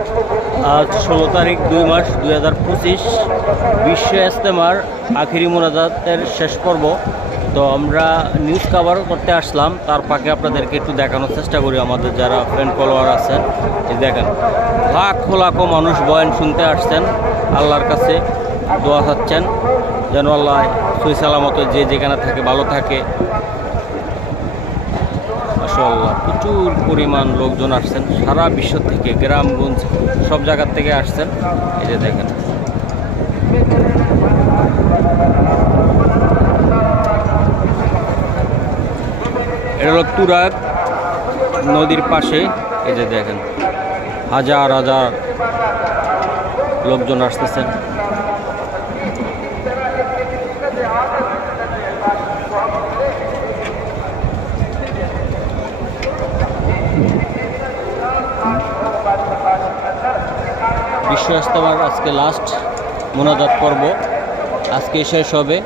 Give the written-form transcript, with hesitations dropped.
আজ 16 তারিখ 2 মাস 2025 বিশ্ব ইজতেমার আখিরি মোনাজাতের শেষ পর্ব। তো আমরা নিউজ কভার করতে আসলাম, তার ফাঁকে আপনাদেরকে একটু দেখানোর চেষ্টা করি আমাদের যারা ফ্রেন্ড ফলোয়ার আছেন। এই দেখেন লাখো লাখো মানুষ বয়ান শুনতে আসছেন, আল্লাহর কাছে দোয়া চাচ্ছেন যেন আল্লাহ সহি সালামত যে যেখানে থাকে ভালো থাকে। মাশাআল্লাহ প্রচুর পরিমাণ লোকজন আসছেন, সারা বিশ্ব থেকে গ্রামগঞ্জ সব জায়গার থেকে আসছেন। এই যে দেখেন এটা হলো তুরাগ নদীর পাশে। এই যে দেখেন হাজার হাজার লোকজন আসতেছেন। বিশ্ব ইজতেমার আজকে লাস্ট মোনাজাত পর্ব, আজকে শেষ হবে।